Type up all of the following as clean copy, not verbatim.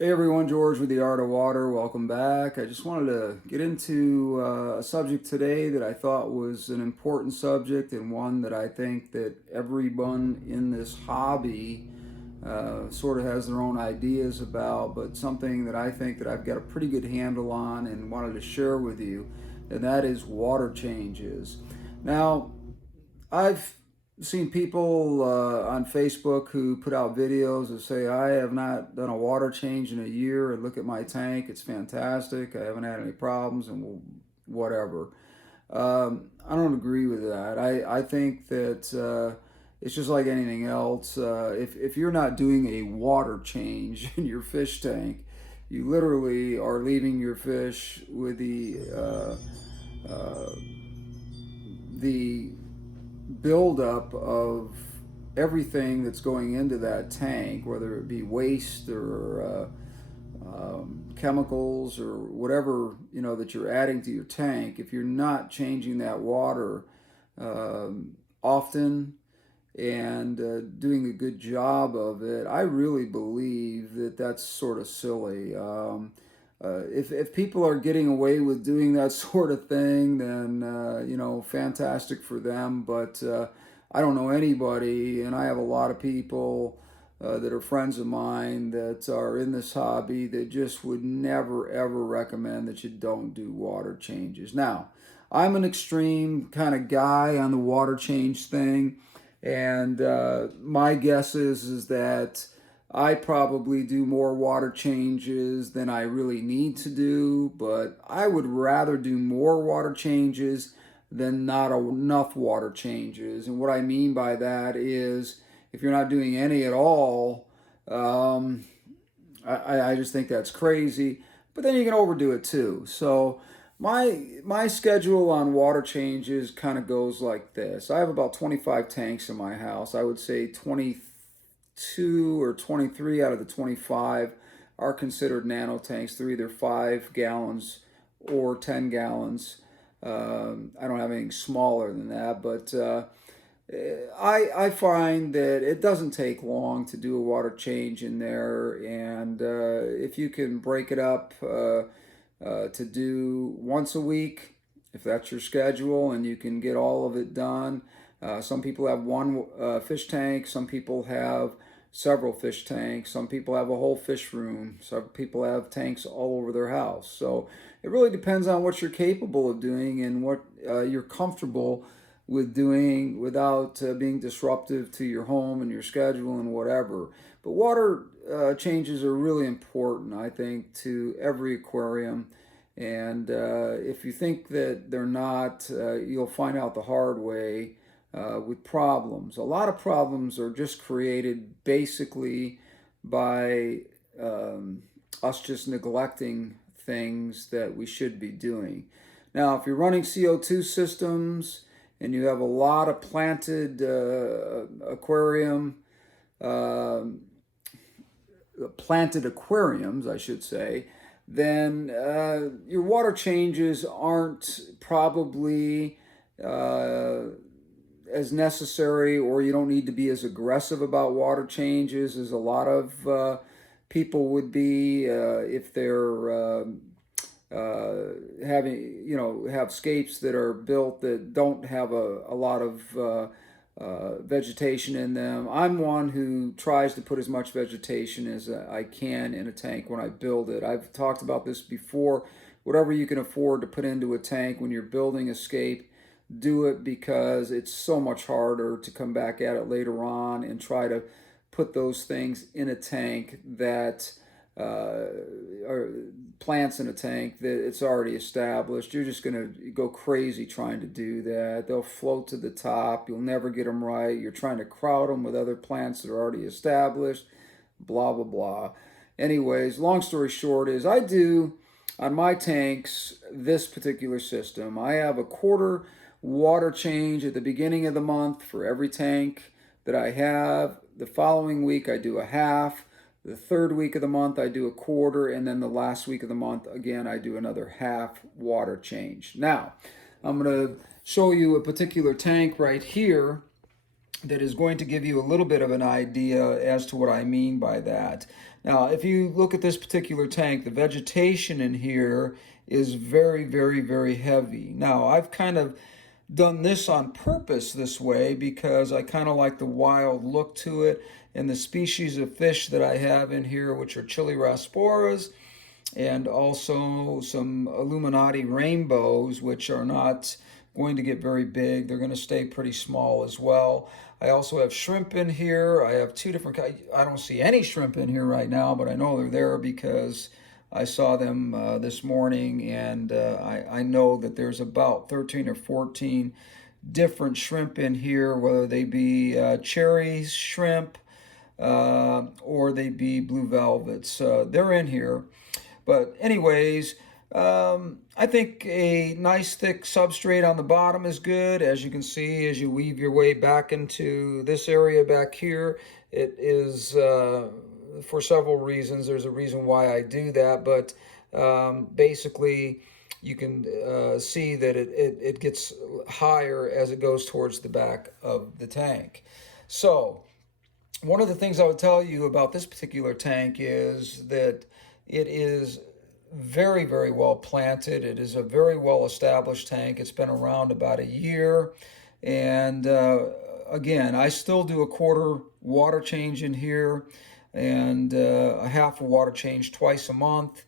Hey everyone, George with the Art of Water. Welcome back. I just wanted to get into a subject today that I thought was an important subject and one that I think that everyone in this hobby sort of has their own ideas about, but something that I think that I've got a pretty good handle on and wanted to share with you, and that is water changes. Now, I've seen people on Facebook who put out videos that say, I have not done a water change in a year, and look at my tank, it's fantastic, I haven't had any problems, and whatever. I don't agree with that. I think that it's just like anything else. If you're not doing a water change in your fish tank, you literally are leaving your fish with the buildup of everything that's going into that tank, whether it be waste or chemicals or whatever that you're adding to your tank. If you're not changing that water often and doing a good job of it, I really believe that that's sort of silly. If people are getting away with doing that sort of thing, then fantastic for them. But I don't know anybody, and I have a lot of people that are friends of mine that are in this hobby that just would never ever recommend that you don't do water changes. Now, I'm an extreme kind of guy on the water change thing, and my guess is that I probably do more water changes than I really need to do, but I would rather do more water changes than not enough water changes. And what I mean by that is if you're not doing any at all, um, I just think that's crazy. But then you can overdo it too. So my schedule on water changes kind of goes like this. I have about 25 tanks in my house. I would say 22 or 23 out of the 25 are considered nano tanks. They're either 5 gallons or 10 gallons. I don't have anything smaller than that, but I find that it doesn't take long to do a water change in there, and if you can break it up to do once a week, if that's your schedule, and you can get all of it done. Some people have one fish tank, some people have several fish tanks, some people have a whole fish room, some people have tanks all over their house. So it really depends on what you're capable of doing and what you're comfortable with doing without being disruptive to your home and your schedule and whatever. But water changes are really important, I think, to every aquarium. And if you think that they're not, you'll find out the hard way with problems. A lot of problems are just created basically by us just neglecting things that we should be doing. Now, if you're running CO2 systems and you have a lot of planted uh, planted aquariums, I should say, then your water changes aren't probably as necessary, or you don't need to be as aggressive about water changes as a lot of people would be if they're having, have scapes that are built that don't have a lot of vegetation in them. I'm one who tries to put as much vegetation as I can in a tank when I build it. I've talked about this before. Whatever you can afford to put into a tank when you're building a scape, do it, because it's so much harder to come back at it later on and try to put those things in a tank that are plants in a tank that it's already established. You're just going to go crazy trying to do that. They'll float to the top. You'll never get them right. You're trying to crowd them with other plants that are already established. Blah, blah, blah. Anyways, long story short is I do on my tanks this particular system. I have a quarter water change at the beginning of the month for every tank that I have. The following week I do a half. The third week of the month I do a quarter, and then the last week of the month again I do another half water change. Now I'm going to show you a particular tank right here that is going to give you a little bit of an idea as to what I mean by that. Now, if you look at this particular tank, the vegetation in here is very, very, very heavy. Now, I've kind of done this on purpose this way because I kind of like the wild look to it, and the species of fish that I have in here, which are Chili rasporas, and also some Illuminati rainbows, which are not going to get very big. They're going to stay pretty small as well. I also have shrimp in here. I have two different kinds. I don't see any shrimp in here right now, but I know they're there because I saw them this morning, and I know that there's about 13 or 14 different shrimp in here, whether they be cherry shrimp or they be blue velvets. They're in here. But anyways, I think a nice thick substrate on the bottom is good. As you can see, as you weave your way back into this area back here, it is for several reasons. There's a reason why I do that, but basically you can see that it gets higher as it goes towards the back of the tank. So one of the things I would tell you about this particular tank is that it is very, very well planted. It is a very well established tank. It's been around about a year. And again, I still do a quarter water change in here and a half a water change twice a month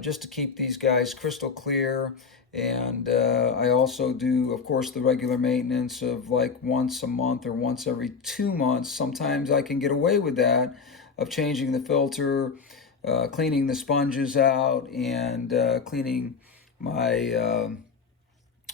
just to keep these guys crystal clear. And I also do, of course, the regular maintenance of like once a month or once every 2 months. Sometimes I can get away with that, of changing the filter, cleaning the sponges out, and cleaning my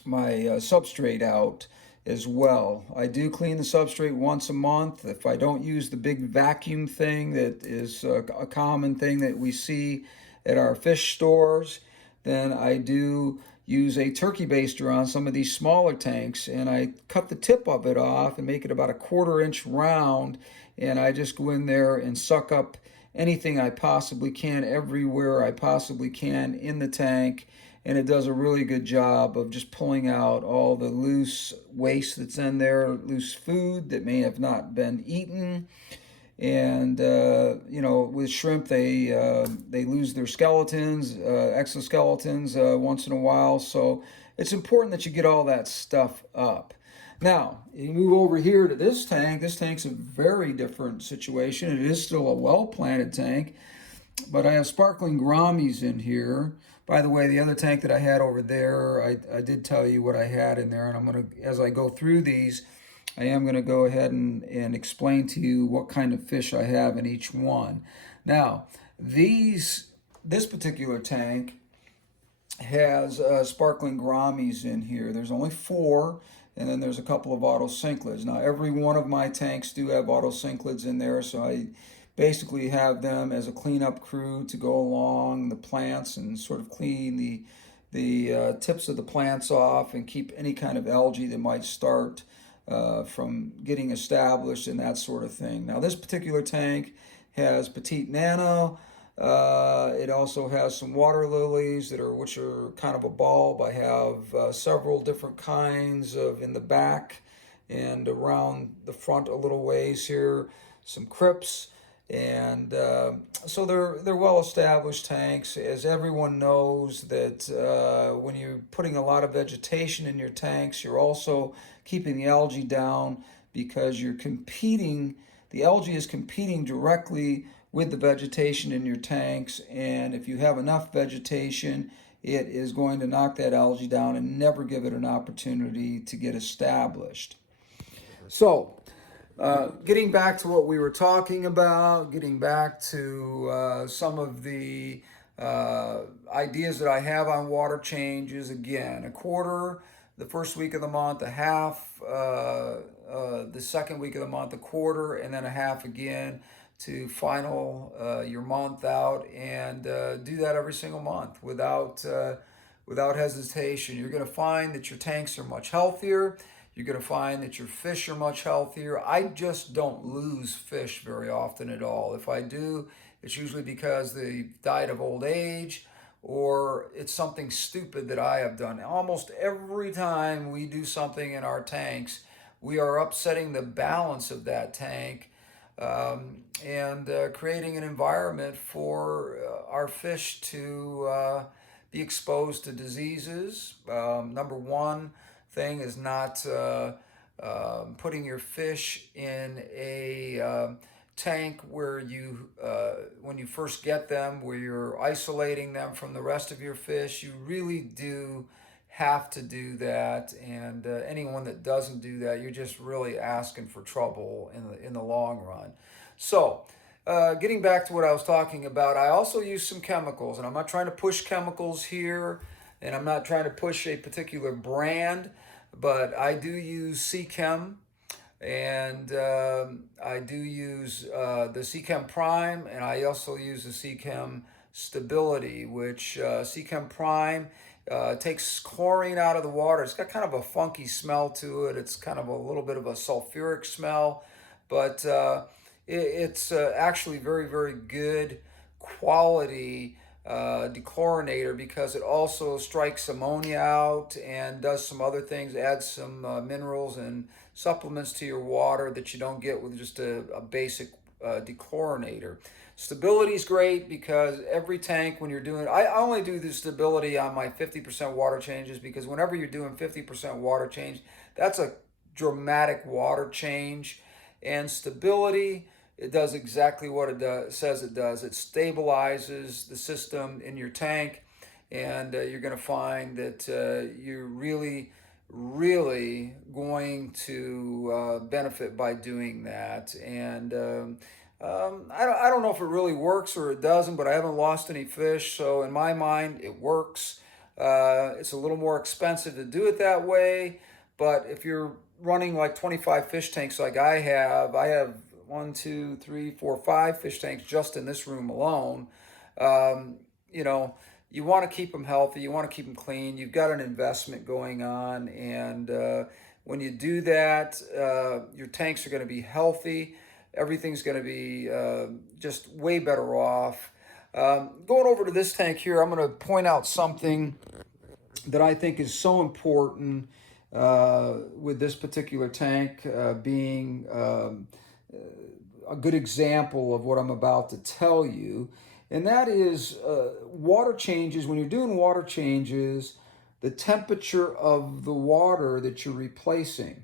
substrate out as well. I do clean the substrate once a month. If I don't use the big vacuum thing that is a common thing that we see at our fish stores, then I do use a turkey baster on some of these smaller tanks, and I cut the tip of it off and make it about a 1/4 inch round, and I just go in there and suck up anything I possibly can everywhere I possibly can in the tank, and it does a really good job of just pulling out all the loose waste that's in there, loose food that may have not been eaten. And with shrimp, they lose their skeletons, exoskeletons once in a while. So it's important that you get all that stuff up. Now, you move over here to this tank. This tank's a very different situation. It is still a well-planted tank, but I have sparkling gouramis in here. By the way, the other tank that I had over there, I did tell you what I had in there, and I'm going to, as I go through these, I am going to go ahead and explain to you what kind of fish I have in each one. Now, this particular tank has sparkling gouramis in here. There's only 4, and then there's a couple of auto cichlids. Now, every one of my tanks do have auto cichlids in there, so I basically have them as a cleanup crew to go along the plants and sort of clean the tips of the plants off and keep any kind of algae that might start from getting established and that sort of thing. Now, this particular tank has petite nano. It also has some water lilies which are kind of a bulb. I have several different kinds of in the back and around the front a little ways here, some crypts. And so they're well established tanks. As everyone knows that when you're putting a lot of vegetation in your tanks, you're also keeping the algae down because the algae is competing directly with the vegetation in your tanks, and if you have enough vegetation, it is going to knock that algae down and never give it an opportunity to get established. So, getting back to what we were talking about, getting back to some of the ideas that I have on water changes, again, a quarter the first week of the month, a half the second week of the month, a quarter, and then a half again to final your month out, and do that every single month without hesitation. You're going to find that your tanks are much healthier. You're going to find that your fish are much healthier. I just don't lose fish very often at all. If I do, it's usually because they died of old age, or it's something stupid that I have done. Almost every time we do something in our tanks, we are upsetting the balance of that tank and creating an environment for our fish to be exposed to diseases. Number one thing is not putting your fish in a tank where when you first get them, where you're isolating them from the rest of your fish. You really do have to do that, and anyone that doesn't do that, you're just really asking for trouble in the long run. So, getting back to what I was talking about, I also use some chemicals, and I'm not trying to push chemicals here, and I'm not trying to push a particular brand, but I do use Chem, and I do use the Chem Prime, and I also use the Chem Stability, which Chem Prime takes chlorine out of the water. It's got kind of a funky smell to it. It's kind of a little bit of a sulfuric smell, but it's actually very, very good quality dechlorinator, because it also strikes ammonia out and does some other things, adds some minerals and supplements to your water that you don't get with just a basic dechlorinator. Stability is great because every tank, when you're doing, I only do the stability on my 50% water changes, because whenever you're doing 50% water change, that's a dramatic water change. And stability, it does exactly what says it does. It stabilizes the system in your tank, and you're going to find that you're really, really going to benefit by doing that. And I don't know if it really works or it doesn't, but I haven't lost any fish. So in my mind, it works. It's a little more expensive to do it that way. But if you're running like 25 fish tanks like I have one, two, three, four, five fish tanks just in this room alone. Um, you know, you want to keep them healthy. You want to keep them clean. You've got an investment going on, and when you do that, your tanks are going to be healthy. Everything's going to be just way better off. Going over to this tank here, I'm going to point out something that I think is so important with this particular tank being a good example of what I'm about to tell you. And that is water changes. When you're doing water changes, the temperature of the water that you're replacing.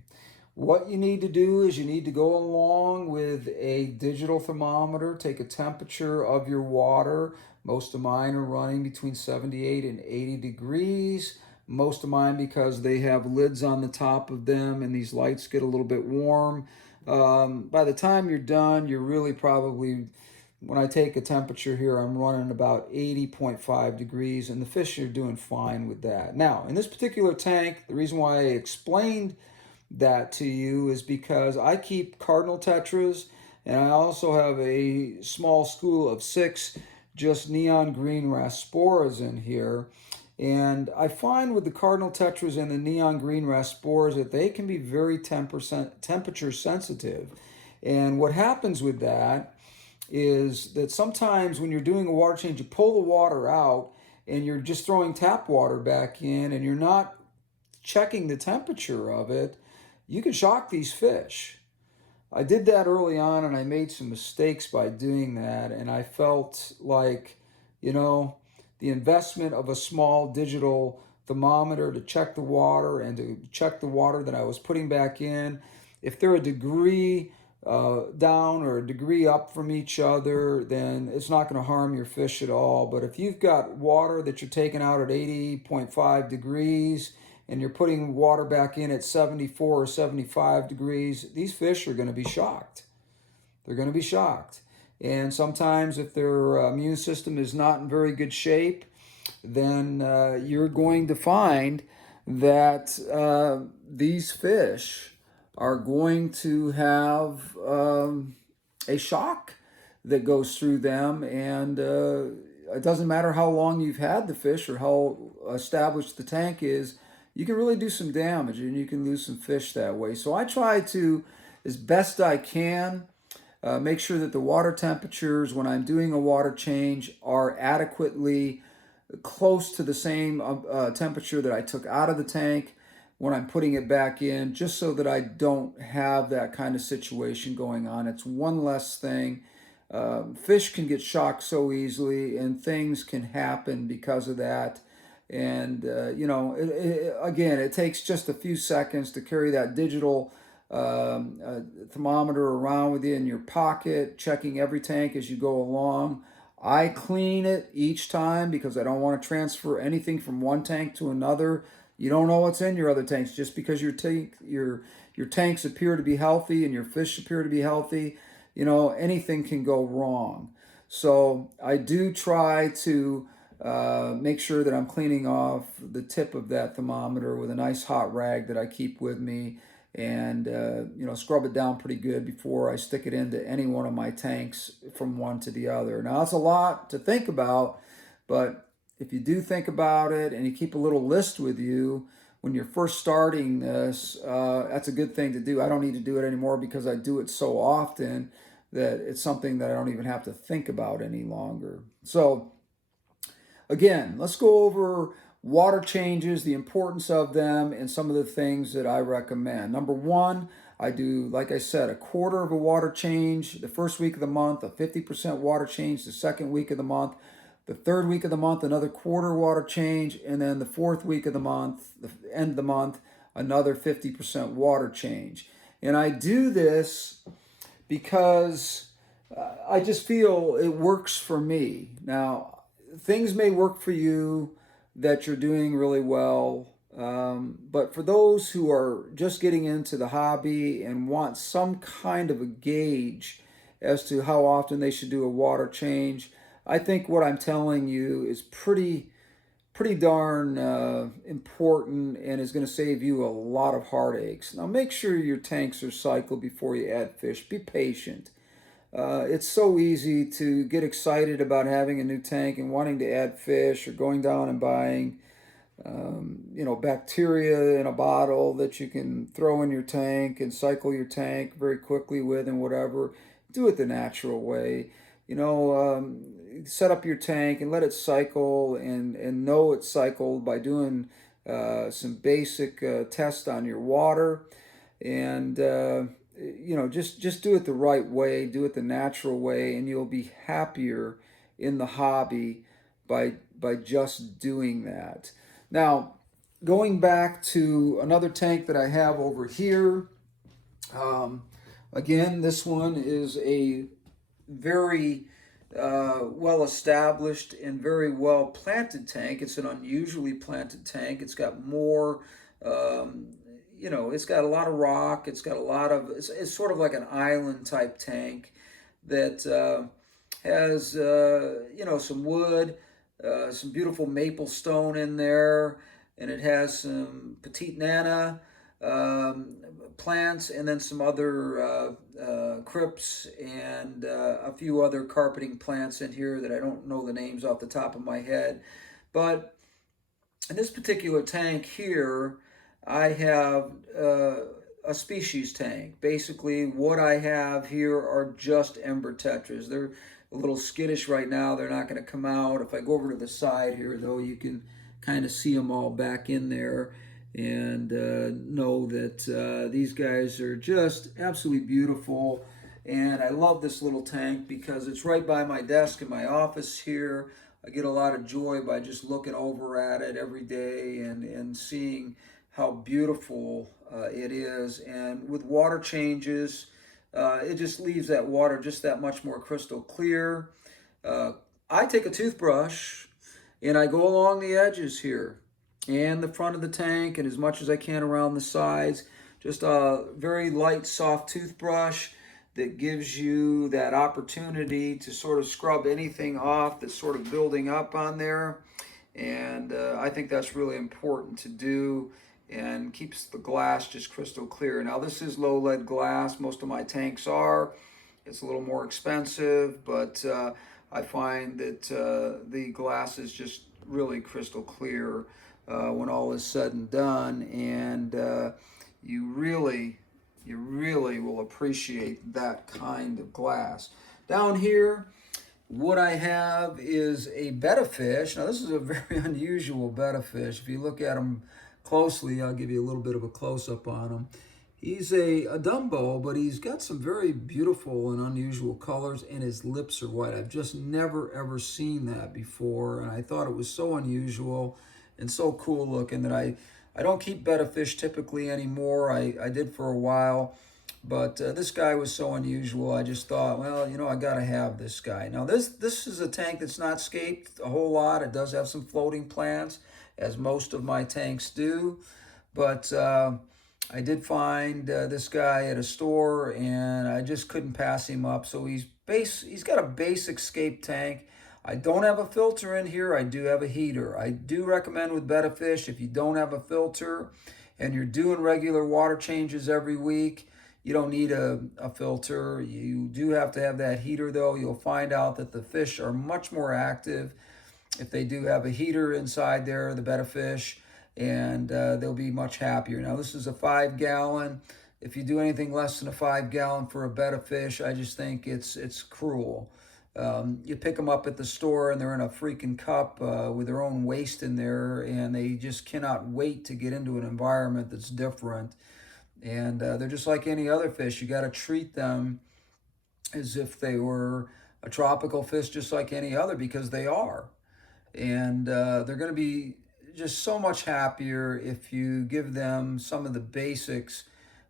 What you need to do is you need to go along with a digital thermometer, take a temperature of your water. Most of mine are running between 78 and 80 degrees. Most of mine, because they have lids on the top of them and these lights get a little bit warm. By the time you're done, you're really probably, when I take a temperature here, I'm running about 80.5 degrees, and the fish are doing fine with that. Now, in this particular tank, the reason why I explained that to you is because I keep cardinal tetras, and I also have a small school of 6 just neon green rasporas in here. And I find with the cardinal tetras and the neon green rasporas that they can be very temperature sensitive. And what happens with that is that sometimes when you're doing a water change, you pull the water out and you're just throwing tap water back in, and you're not checking the temperature of it, you can shock these fish. I did that early on, and I made some mistakes by doing that, and I felt like, you know, the investment of a small digital thermometer to check the water and to check the water that I was putting back in, if they're a degree down or a degree up from each other, then it's not going to harm your fish at all. But if you've got water that you're taking out at 80.5 degrees and you're putting water back in at 74 or 75 degrees, these fish are going to be shocked. They're going to be shocked. And sometimes if their immune system is not in very good shape, then you're going to find that these fish are going to have a shock that goes through them. And it doesn't matter how long you've had the fish or how established the tank is, you can really do some damage and you can lose some fish that way. So I try to, as best I can, make sure that the water temperatures when I'm doing a water change are adequately close to the same temperature that I took out of the tank. when I'm putting it back in, just so that I don't have that kind of situation going on. It's one less thing. Fish can get shocked so easily, and things can happen because of that. And again, it takes just a few seconds to carry that digital thermometer around with you in your pocket, checking every tank as you go along. I clean it each time because I don't want to transfer anything from one tank to another. You don't know what's in your other tanks. Just because your tanks appear to be healthy and your fish appear to be healthy, anything can go wrong. So I do try to make sure that I'm cleaning off the tip of that thermometer with a nice hot rag that I keep with me, and scrub it down pretty good before I stick it into any one of my tanks from one to the other. Now that's a lot to think about, but if you do think about it and you keep a little list with you when you're first starting this, that's a good thing to do. I don't need to do it anymore because I do it so often that it's something that I don't even have to think about any longer. So again, let's go over water changes, the importance of them, and some of the things that I recommend. Number one, I do, like I said, a quarter of a water change the first week of the month, a 50% water change the second week of the month, the third week of the month, another quarter water change, and then the fourth week of the month, the end of the month, another 50% water change. And I do this because I just feel it works for me. Now, things may work for you that you're doing really well, but for those who are just getting into the hobby and want some kind of a gauge as to how often they should do a water change, I think what I'm telling you is pretty darn important and is going to save you a lot of heartaches. Now, make sure your tanks are cycled before you add fish. Be patient. It's so easy to get excited about having a new tank and wanting to add fish, or going down and buying, bacteria in a bottle that you can throw in your tank and cycle your tank very quickly with and whatever. Do it the natural way. Set up your tank and let it cycle, and know it's cycled by doing some basic tests on your water, and just do it the right way, do it the natural way, and you'll be happier in the hobby by just doing that. Now, going back to another tank that I have over here, again, this one is a very well established and very well planted tank. It's an unusually planted tank. It's got more it's got a lot of rock. It's got a lot of, it's sort of like an island type tank that has, some wood, some beautiful maple stone in there, and it has some petite nana plants, and then some other crypts, and a few other carpeting plants in here that I don't know the names off the top of my head. But in this particular tank here, I have a species tank. Basically, what I have here are just ember tetras. They're a little skittish right now. They're not going to come out. If I go over to the side here, though, you can kind of see them all back in there, and know that these guys are just absolutely beautiful. And I love this little tank because it's right by my desk in my office here. I get a lot of joy by just looking over at it every day and seeing how beautiful it is. And with water changes, it just leaves that water just that much more crystal clear. I take a toothbrush and I go along the edges here and the front of the tank, and as much as I can around the sides. Just a very light, soft toothbrush that gives you that opportunity to sort of scrub anything off that's sort of building up on there. And I think that's really important to do, and keeps the glass just crystal clear. Now, this is low lead glass. Most of my tanks are. It's a little more expensive, but I find that the glass is just really crystal clear when all is said and done, and you really will appreciate that kind of glass. Down here, what I have is a betta fish. Now, this is a very unusual betta fish. If you look at them closely, I'll give you a little bit of a close-up on him. He's a Dumbo, but he's got some very beautiful and unusual colors, and his lips are white. I've just never, ever seen that before, and I thought it was so unusual and so cool looking that I don't keep betta fish typically anymore. I did for a while, but this guy was so unusual. I just thought, well, I got to have this guy. Now, this is a tank that's not scaped a whole lot. It does have some floating plants, as most of my tanks do, but I did find this guy at a store, and I just couldn't pass him up. So he's got a basic scape tank. I don't have a filter in here. I do have a heater. I do recommend with betta fish, if you don't have a filter and you're doing regular water changes every week, you don't need a filter. You do have to have that heater, though. You'll find out that the fish are much more active if they do have a heater inside there, the betta fish, and they'll be much happier. Now, this is a 5-gallon. If you do anything less than a 5-gallon for a betta fish, I just think it's cruel. You pick them up at the store, and they're in a freaking cup with their own waste in there, and they just cannot wait to get into an environment that's different. And they're just like any other fish. You got to treat them as if they were a tropical fish, just like any other, because they are. And they're going to be just so much happier if you give them some of the basics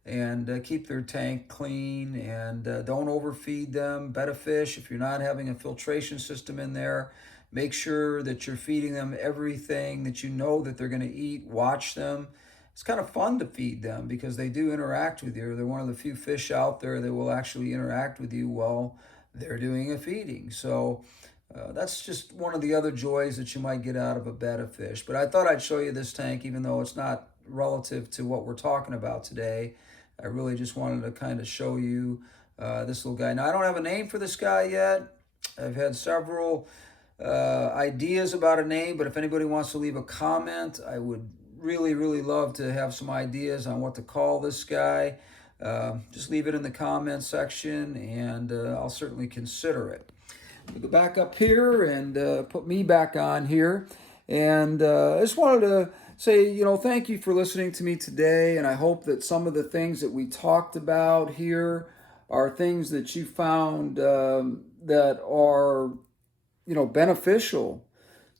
and keep their tank clean, and don't overfeed them. Betta fish, if you're not having a filtration system in there, make sure that you're feeding them everything that you know that they're going to eat. Watch them. It's kind of fun to feed them because they do interact with you. They're one of the few fish out there that will actually interact with you while they're doing a feeding. So that's just one of the other joys that you might get out of a betta fish. But I thought I'd show you this tank, even though it's not relative to what we're talking about today. I really just wanted to kind of show you this little guy. Now, I don't have a name for this guy yet. I've had several ideas about a name, but if anybody wants to leave a comment, I would really, really love to have some ideas on what to call this guy. Just leave it in the comment section, and I'll certainly consider it. We'll go back up here and put me back on here. And I just wanted to say, thank you for listening to me today. And I hope that some of the things that we talked about here are things that you found that are, beneficial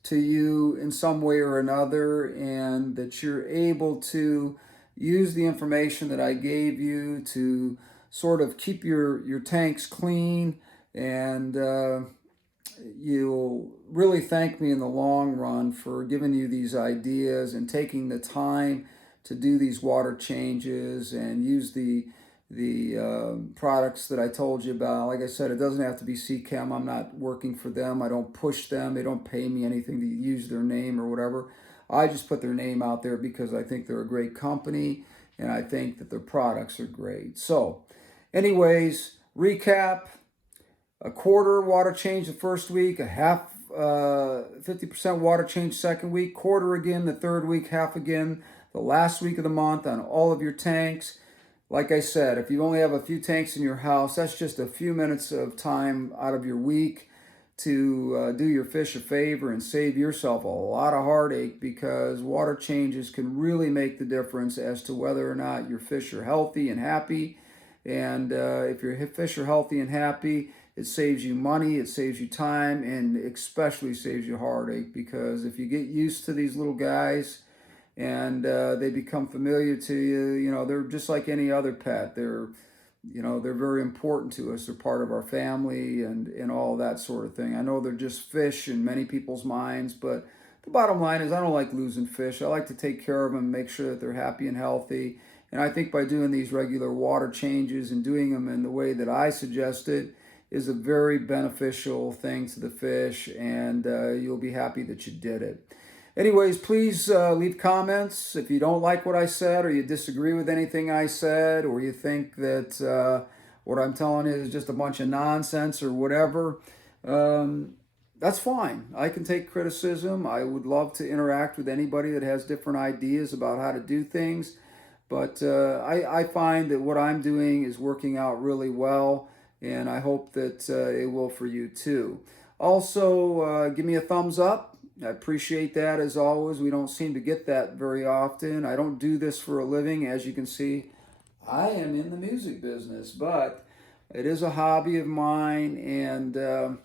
to you in some way or another, and that you're able to use the information that I gave you to sort of keep your tanks clean, and you'll really thank me in the long run for giving you these ideas and taking the time to do these water changes and use the products that I told you about. Like I said, it doesn't have to be CChem. I'm not working for them. I don't push them. They don't pay me anything to use their name or whatever. I just put their name out there because I think they're a great company, and I think that their products are great. So anyways, recap: a quarter water change the first week, a half 50% water change second week, quarter again the third week, half again the last week of the month on all of your tanks. Like I said, if you only have a few tanks in your house, that's just a few minutes of time out of your week to do your fish a favor and save yourself a lot of heartache, because water changes can really make the difference as to whether or not your fish are healthy and happy. And if your fish are healthy and happy, it saves you money, it saves you time, and especially saves you heartache, because if you get used to these little guys and they become familiar to you, they're just like any other pet. They're very important to us. They're part of our family and all that sort of thing. I know they're just fish in many people's minds, but the bottom line is I don't like losing fish. I like to take care of them, make sure that they're happy and healthy. And I think by doing these regular water changes and doing them in the way that I suggested is a very beneficial thing to the fish, and you'll be happy that you did it. Anyways, please leave comments if you don't like what I said, or you disagree with anything I said, or you think that what I'm telling you is just a bunch of nonsense or whatever. That's fine. I can take criticism. I would love to interact with anybody that has different ideas about how to do things. But I find that what I'm doing is working out really well, and I hope that it will for you too. Also, give me a thumbs up I appreciate that as always. We don't seem to get that very often. I don't do this for a living. As you can see, I am in the music business, but it is a hobby of mine, and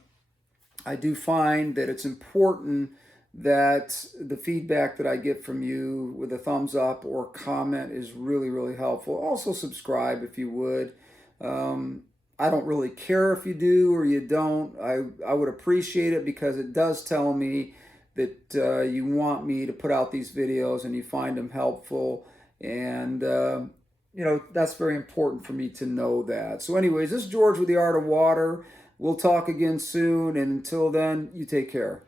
I do find that it's important that the feedback that I get from you with a thumbs up or comment is really, really helpful. Also, subscribe if you would. Um, I don't really care if you do or you don't. I would appreciate it because it does tell me that you want me to put out these videos and you find them helpful. And, that's very important for me to know that. So, anyways, this is George with The Art of Water. We'll talk again soon. And until then, you take care.